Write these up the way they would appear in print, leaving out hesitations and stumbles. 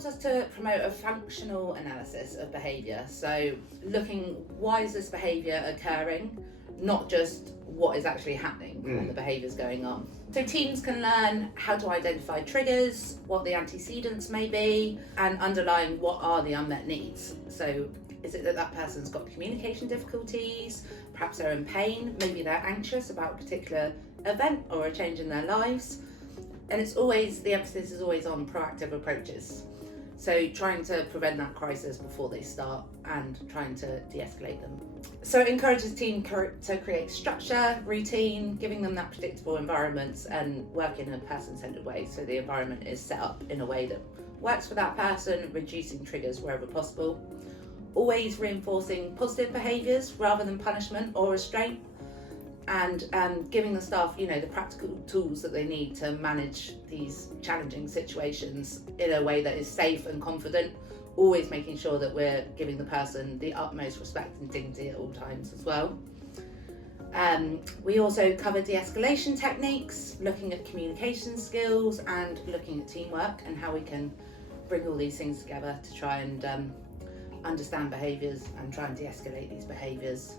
helps us to promote a functional analysis of behaviour. So looking, why is this behaviour occurring, not just what is actually happening when the behaviour's going on. So teams can learn how to identify triggers, what the antecedents may be, and underlying what are the unmet needs. So is it that that person's got communication difficulties, perhaps they're in pain, maybe they're anxious about a particular event or a change in their lives. And it's always, the emphasis is always on proactive approaches. So trying to prevent that crisis before they start and trying to de-escalate them. So it encourages team to create structure, routine, giving them that predictable environment and work in a person-centered way. So the environment is set up in a way that works for that person, reducing triggers wherever possible. Always reinforcing positive behaviours rather than punishment or restraint, and giving the staff, the practical tools that they need to manage these challenging situations in a way that is safe and confident, always making sure that we're giving the person the utmost respect and dignity at all times as well. We also cover de-escalation techniques, looking at communication skills and looking at teamwork and how we can bring all these things together to try and understand behaviours and try and de-escalate these behaviours.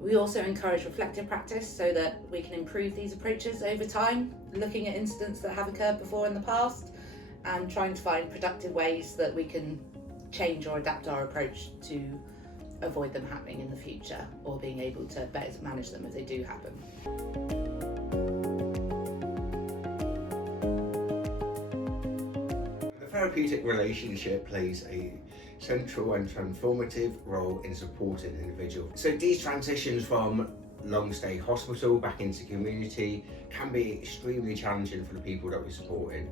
We also encourage reflective practice so that we can improve these approaches over time, looking at incidents that have occurred before in the past and trying to find productive ways that we can change or adapt our approach to avoid them happening in the future or being able to better manage them as they do happen. The therapeutic relationship plays a central and transformative role in supporting individuals. So these transitions from long-stay hospital back into community can be extremely challenging for the people that we're supporting.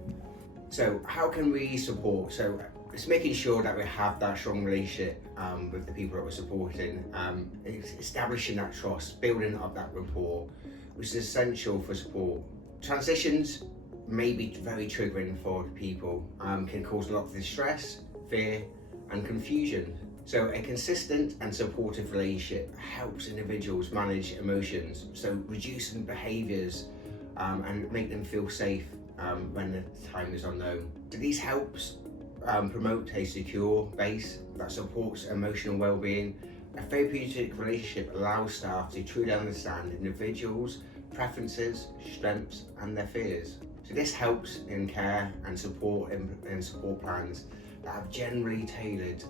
So how can we support? So it's making sure that we have that strong relationship with the people that we're supporting, establishing that trust, building up that rapport, which is essential for support. Transitions may be very triggering for people, can cause a lot of distress, fear, and confusion. So a consistent and supportive relationship helps individuals manage emotions, so reducing behaviours and make them feel safe when the time is unknown. So these helps promote a secure base that supports emotional well-being. A therapeutic relationship allows staff to truly understand individuals' preferences, strengths and their fears. So this helps in care and support plans that have generally tailored,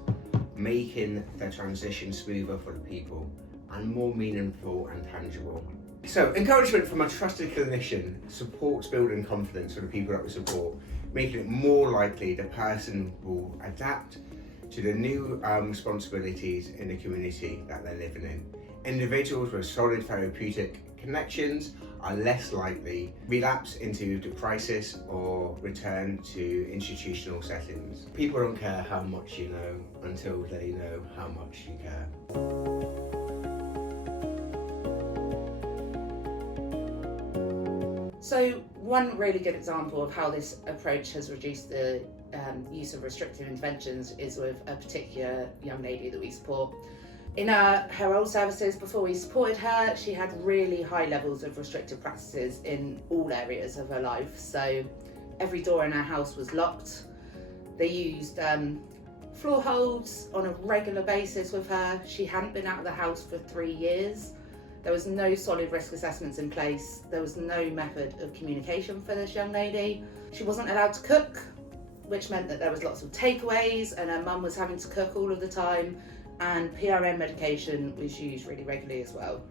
making the transition smoother for the people and more meaningful and tangible. So encouragement from a trusted clinician supports building confidence for the people that we support, making it more likely the person will adapt to the new responsibilities in the community that they're living in. Individuals with solid therapeutic connections are less likely relapse into the crisis or return to institutional settings. People don't care how much you know until they know how much you care. So one really good example of how this approach has reduced the use of restrictive interventions is with a particular young lady that we support. In her old services, before we supported her, she had really high levels of restrictive practices in all areas of her life. So every door in her house was locked. They used floor holds on a regular basis with her. She hadn't been out of the house for 3 years. There was no solid risk assessments in place. There was no method of communication for this young lady. She wasn't allowed to cook, which meant that there was lots of takeaways and her mum was having to cook all of the time. And PRN medication was used really regularly as well.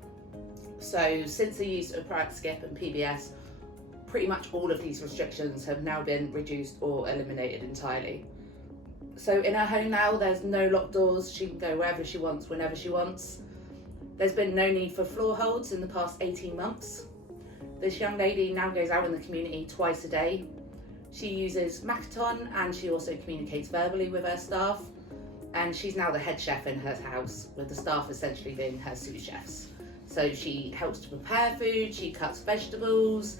So since the use of PROACT-SCIPr and PBS, pretty much all of these restrictions have now been reduced or eliminated entirely. So in her home now, there's no locked doors. She can go wherever she wants, whenever she wants. There's been no need for floor holds in the past 18 months. This young lady now goes out in the community twice a day. She uses Makaton and she also communicates verbally with her staff. And she's now the head chef in her house, with the staff essentially being her sous chefs. So she helps to prepare food, she cuts vegetables,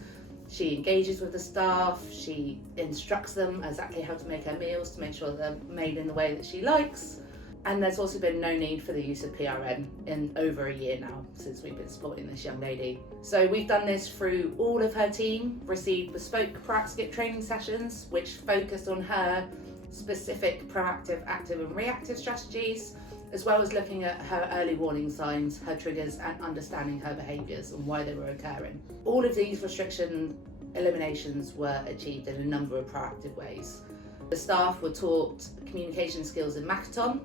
she engages with the staff, she instructs them exactly how to make her meals to make sure they're made in the way that she likes. And there's also been no need for the use of PRN in over a year now since we've been supporting this young lady. So we've done this through all of her team, received bespoke PROACT-SCIPr training sessions, which focused on her specific proactive, active and reactive strategies, as well as looking at her early warning signs, her triggers, and understanding her behaviours and why they were occurring. All of these restriction eliminations were achieved in a number of proactive ways. The staff were taught communication skills in Makaton,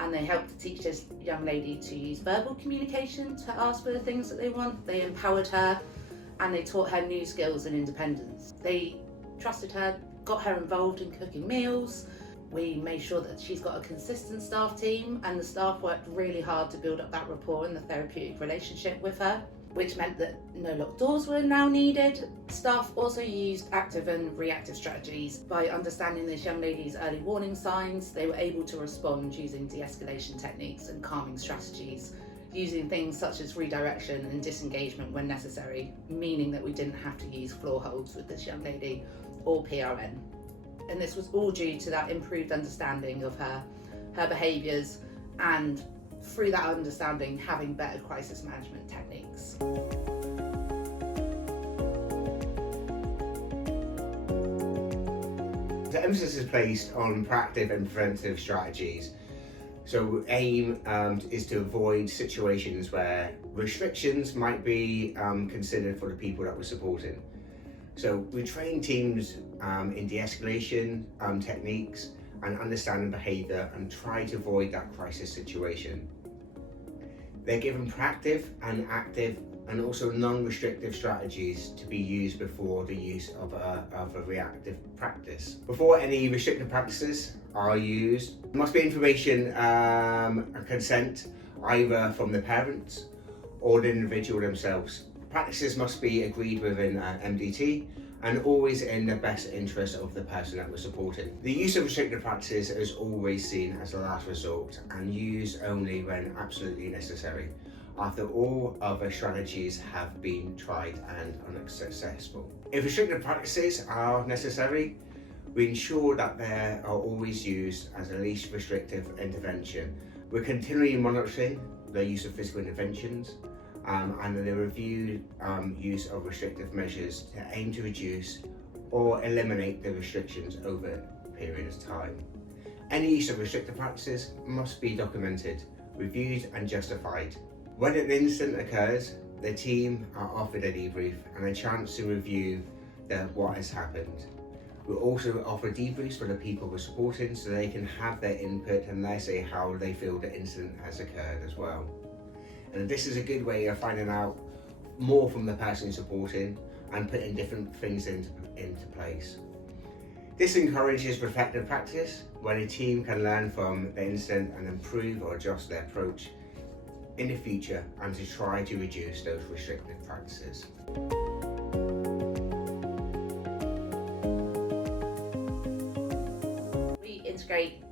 and they helped to teach this young lady to use verbal communication to ask for the things that they want. They empowered her, and they taught her new skills and independence. They trusted her, got her involved in cooking meals. We made sure that she's got a consistent staff team, and the staff worked really hard to build up that rapport and the therapeutic relationship with her, which meant that no locked doors were now needed. Staff also used active and reactive strategies. By understanding this young lady's early warning signs, they were able to respond using de-escalation techniques and calming strategies, using things such as redirection and disengagement when necessary, meaning that we didn't have to use floor holds with this young lady or PRN. And this was all due to that improved understanding of her behaviours, and through that understanding, having better crisis management techniques. The emphasis is placed on proactive and preventative strategies. So aim is to avoid situations where restrictions might be considered for the people that we're supporting. So we train teams in de-escalation techniques and understanding behaviour and try to avoid that crisis situation. They're given proactive and active and also non-restrictive strategies to be used before the use of a reactive practice. Before any restrictive practices are used, there must be information and consent either from the parents or the individual themselves. Practices must be agreed within MDT and always in the best interest of the person that we're supporting. The use of restrictive practices is always seen as a last resort and used only when absolutely necessary, after all other strategies have been tried and unsuccessful. If restrictive practices are necessary, we ensure that they are always used as a least restrictive intervention. We're continually monitoring the use of physical interventions and the reviewed use of restrictive measures to aim to reduce or eliminate the restrictions over a period of time. Any use of restrictive practices must be documented, reviewed and justified. When an incident occurs, the team are offered a debrief and a chance to review what has happened. We also offer debriefs for the people we're supporting so they can have their input and they say how they feel the incident has occurred as well. And this is a good way of finding out more from the person you're supporting and putting different things into place. This encourages reflective practice, where a team can learn from the incident and improve or adjust their approach in the future and to try to reduce those restrictive practices. We integrate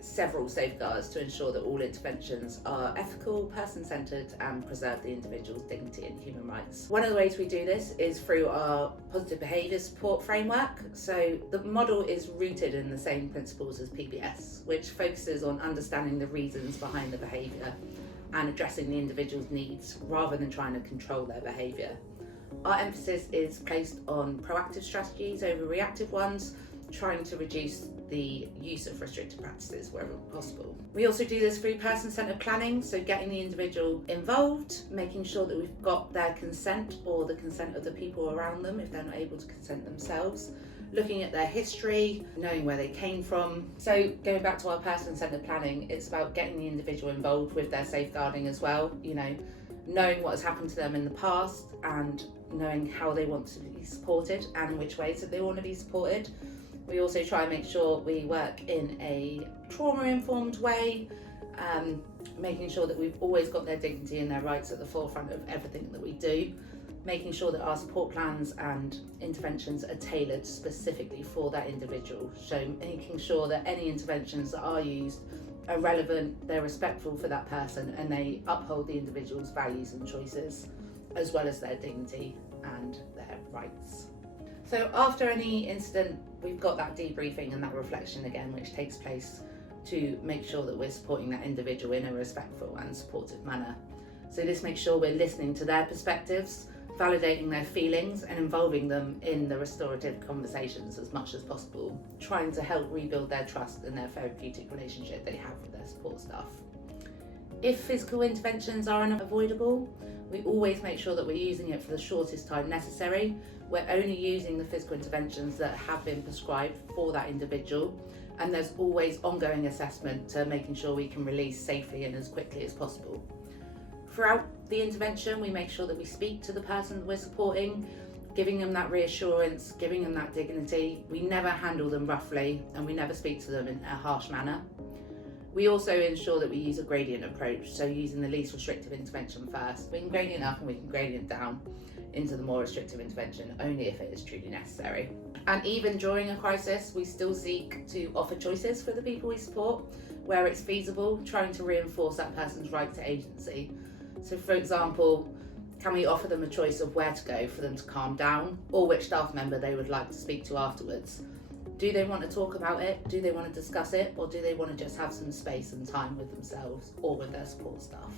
several safeguards to ensure that all interventions are ethical, person-centred and preserve the individual's dignity and human rights. One of the ways we do this is through our positive behaviour support framework. So the model is rooted in the same principles as PBS, which focuses on understanding the reasons behind the behaviour and addressing the individual's needs rather than trying to control their behaviour. Our emphasis is placed on proactive strategies over reactive ones, trying to reduce the use of restrictive practices wherever possible. We also do this through person-centred planning, so getting the individual involved, making sure that we've got their consent or the consent of the people around them if they're not able to consent themselves, looking at their history, knowing where they came from. So going back to our person-centred planning, it's about getting the individual involved with their safeguarding as well, knowing what has happened to them in the past and knowing how they want to be supported and which ways that they want to be supported. We also try and make sure we work in a trauma-informed way, making sure that we've always got their dignity and their rights at the forefront of everything that we do, making sure that our support plans and interventions are tailored specifically for that individual, so making sure that any interventions that are used are relevant, they're respectful for that person, and they uphold the individual's values and choices, as well as their dignity and their rights. So after any incident, we've got that debriefing and that reflection again, which takes place to make sure that we're supporting that individual in a respectful and supportive manner. So this makes sure we're listening to their perspectives, validating their feelings and involving them in the restorative conversations as much as possible, trying to help rebuild their trust in their therapeutic relationship they have with their support staff. If physical interventions are unavoidable, we always make sure that we're using it for the shortest time necessary. We're only using the physical interventions that have been prescribed for that individual, and there's always ongoing assessment to making sure we can release safely and as quickly as possible. Throughout the intervention, we make sure that we speak to the person that we're supporting, giving them that reassurance, giving them that dignity. We never handle them roughly, and we never speak to them in a harsh manner. We also ensure that we use a gradient approach, so using the least restrictive intervention first. We can gradient up and we can gradient down into the more restrictive intervention, only if it is truly necessary. And even during a crisis, we still seek to offer choices for the people we support, where it's feasible, trying to reinforce that person's right to agency. So for example, can we offer them a choice of where to go for them to calm down, or which staff member they would like to speak to afterwards? Do they want to talk about it? Do they want to discuss it? Or do they want to just have some space and time with themselves or with their support staff?